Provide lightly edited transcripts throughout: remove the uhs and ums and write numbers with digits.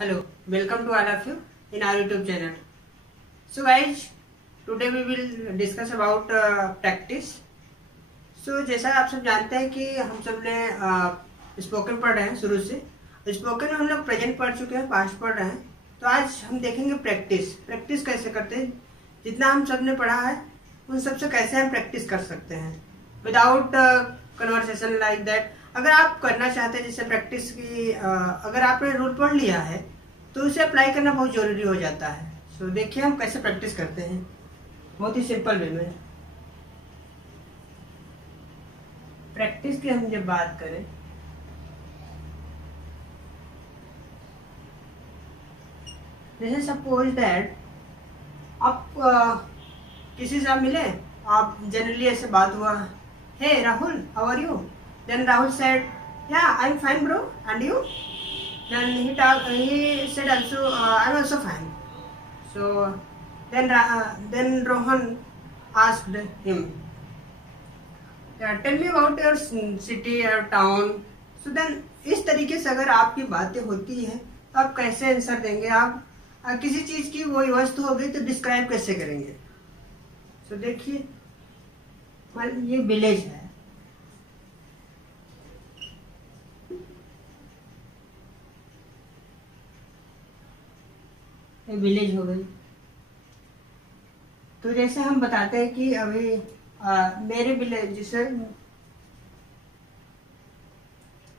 Hello, welcome to all of you in our YouTube channel. So guys, today we will discuss about practice. So जैसा आप सब जानते हैं कि हम सब ने स्पोकन पढ़ रहे हैं शुरू से। स्पोकन में हम लोग प्रेजेंट पढ़ चुके हैं, पास्ट पढ़ रहे हैं। तो आज हम देखेंगे प्रैक्टिस कैसे करते हैं। जितना हम सब ने पढ़ा है उन सब से कैसे हम प्रैक्टिस कर सकते हैं विदाउट कन्वर्सेशन लाइक दैट। अगर आप करना चाहते हैं जैसे प्रैक्टिस की, अगर आपने रूल पढ़ लिया है तो उसे अप्लाई करना बहुत जरूरी हो जाता है। सो देखिए हम कैसे प्रैक्टिस करते हैं बहुत ही सिंपल वे में। प्रैक्टिस की हम जब बात करें जैसे सपोज दैट आप किसी से आप मिले, आप जनरली ऐसे बात हुआ, hey Rahul how are you, then Rahul said yeah I am fine bro and you, then he said also I'm also fine. So then Rohan asked him, yeah, tell me about your city or town. So then इस तरीके से अगर आपकी बातें होती हैं तो आप कैसे आंसर देंगे। आप किसी चीज की वही वस्तु हो गई तो डिस्क्राइब कैसे करेंगे। तो देखिए ये विलेज है, विलेज हो गई। तो जैसे हम बताते हैं कि अभी मेरे विलेज, जैसे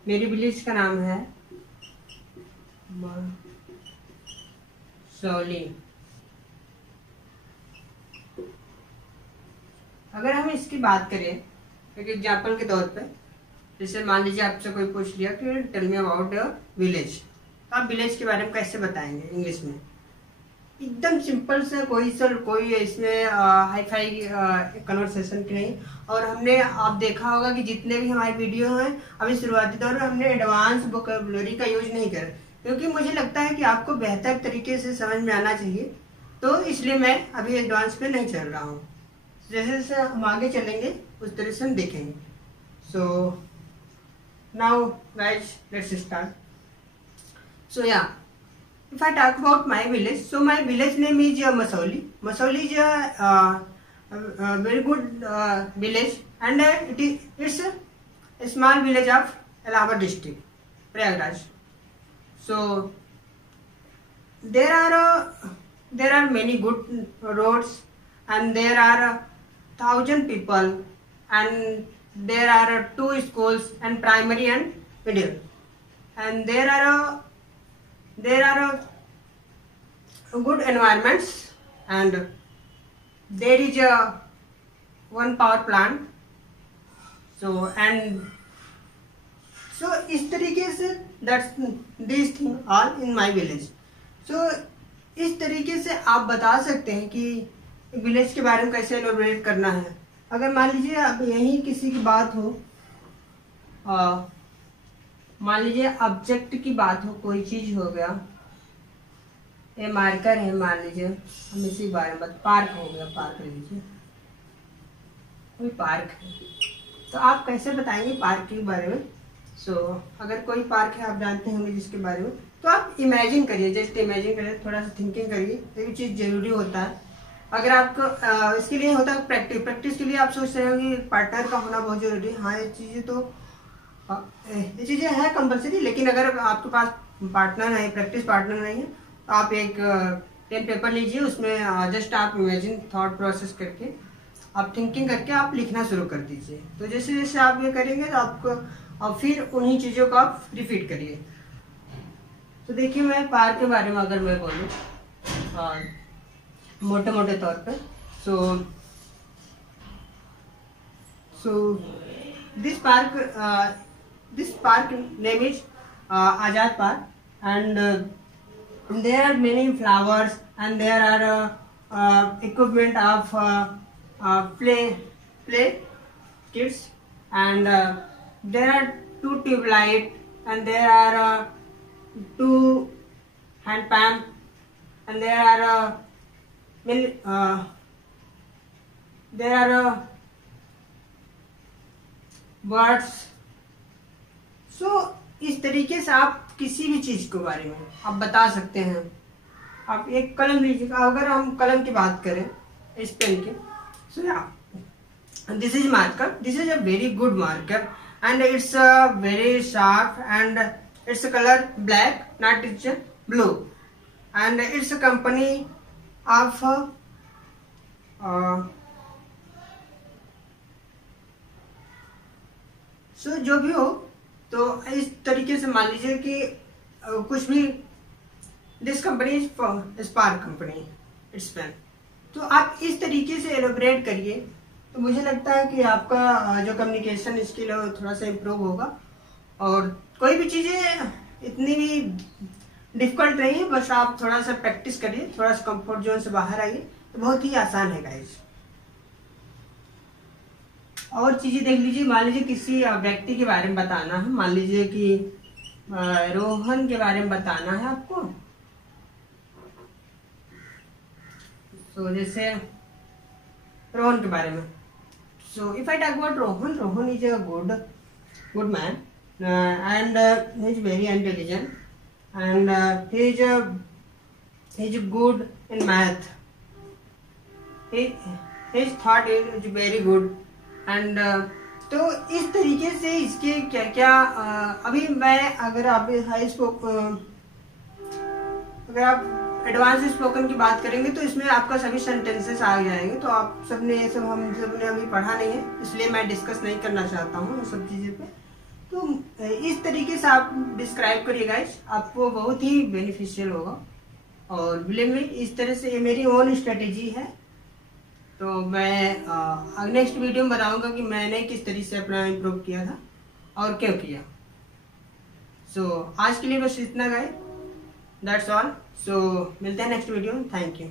मेरे विलेज का नाम है मसौली। अगर हम इसकी बात करें एक एग्जाम्पल के तौर पे, जैसे मान लीजिए आपसे कोई पूछ लिया कि tell me about your village, तो आप विलेज के बारे में कैसे बताएंगे इंग्लिश में। एकदम सिंपल से, कोई इसमें हाई फाई कन्वर्सेशन की नहीं। और हमने आप देखा होगा कि जितने भी हमारे वीडियो हैं अभी शुरुआती दौर में हमने एडवांस वोकैबुलरी का यूज नहीं करा, क्योंकि मुझे लगता है कि आपको बेहतर तरीके से समझ में आना चाहिए। तो इसलिए मैं अभी एडवांस पे नहीं चल रहा हूँ। जैसे जैसे हम आगे चलेंगे उस तरह से हम देखेंगे। So now guys let's start. So yeah if I talk about my village, so my village name is Masauli. Masauli is a very good village, and it's a small village of Allahabad district, Prayagraj. So there are many good roads, and there are 1,000 people, and there are 2 schools, and primary and middle, and there are good environments, and there is one power plant. So इस तरीके से that's these things all in my village. So इस तरीके से आप बता सकते हैं कि विलेज के बारे में कैसे एलोबरेट करना है। अगर मान लीजिए अब यहीं किसी की बात हो, मान लीजिए ऑब्जेक्ट की बात हो, कोई चीज हो गया, ये मार्कर है मान लीजिए, हम इसी बारे में पार्क हो गया, पार्क लीजिए, कोई पार्क है तो आप कैसे बताएंगे पार्क के बारे में। सो अगर कोई पार्क है आप जानते होंगे जिसके बारे में, तो आप इमेजिन करिए, जस्ट इमेजिन करिए, थोड़ा सा थिंकिंग करिए। एक चीज जरूरी होता है अगर आपको इसके लिए होता है प्रैक्टिस के लिए आप सोच रहे होंगे पार्टनर का होना बहुत जरूरी है। हाँ ये चीजें हैं कंपलसरी, लेकिन अगर आपके पास पार्टनर है, प्रैक्टिस पार्टनर नहीं है, तो आप एक पेन पेपर लीजिए, उसमें जस्ट आप इमेजिन थॉट प्रोसेस करके आप थिंकिंग करके आप लिखना शुरू कर दीजिए। तो जैसे जैसे आप ये करेंगे तो आपको और फिर उन्हीं चीज़ों को आप रिपीट करिए। तो देखिए मैं पार्क के बारे में अगर मैं बोलूँ मोटे मोटे तौर पे, सो this park name is Azad Park, and there are many flowers, and there are equipment of play kids, and there are 2 tube light, and there are 2 hand pump, and there are birds. सो इस तरीके से आप किसी भी चीज के बारे में आप बता सकते हैं। आप एक कलम लीजिएगा, अगर हम कलम की बात करें इस पेन की, so yeah this is marker, this is a very good marker and it's very sharp and it's colour black not it's blue and it's company of so जो भी हो, तो इस तरीके से मान लीजिए कि कुछ भी, this company is spark company it's pen, तो आप इस तरीके से एलोबरेट करिए, तो मुझे लगता है कि आपका जो कम्युनिकेशन स्किल है वो थोड़ा सा इम्प्रूव होगा। और कोई भी चीज़ें इतनी भी डिफिकल्ट नहीं है, बस आप थोड़ा सा प्रैक्टिस करिए, थोड़ा सा कंफर्ट जोन से बाहर आइए, तो बहुत ही आसान है गाइस। और चीजें देख लीजिए, मान लीजिए किसी व्यक्ति के बारे में बताना है, मान लीजिए कि रोहन के बारे में बताना है आपको, तो जैसे रोहन के बारे में, so if I talk about Rohan, Rohan is a good man and he is very intelligent and he is good in math, his thought is very good and तो इस तरीके से इसके क्या क्या अभी मैं, अगर आप अगर आप एडवांस स्पोकन की बात करेंगे तो इसमें आपका सभी सेंटेंसेस आ जाएंगे, तो आप सबने ये सब, हम सबने अभी पढ़ा नहीं है, इसलिए मैं डिस्कस नहीं करना चाहता हूँ इन सब चीज़ों पे। तो इस तरीके से आप डिस्क्राइब करिए गाइस, आपको बहुत ही बेनिफिशियल होगा। और बिलीव मी, इस तरह से ये मेरी ओन स्ट्रेटेजी है, तो मैं नेक्स्ट वीडियो में बताऊंगा कि मैंने किस तरीके से अपना इम्प्रूव किया था और क्यों किया। सो आज के लिए बस इतना गाइस, दैट्स ऑल। सो मिलते हैं नेक्स्ट वीडियो में, थैंक यू।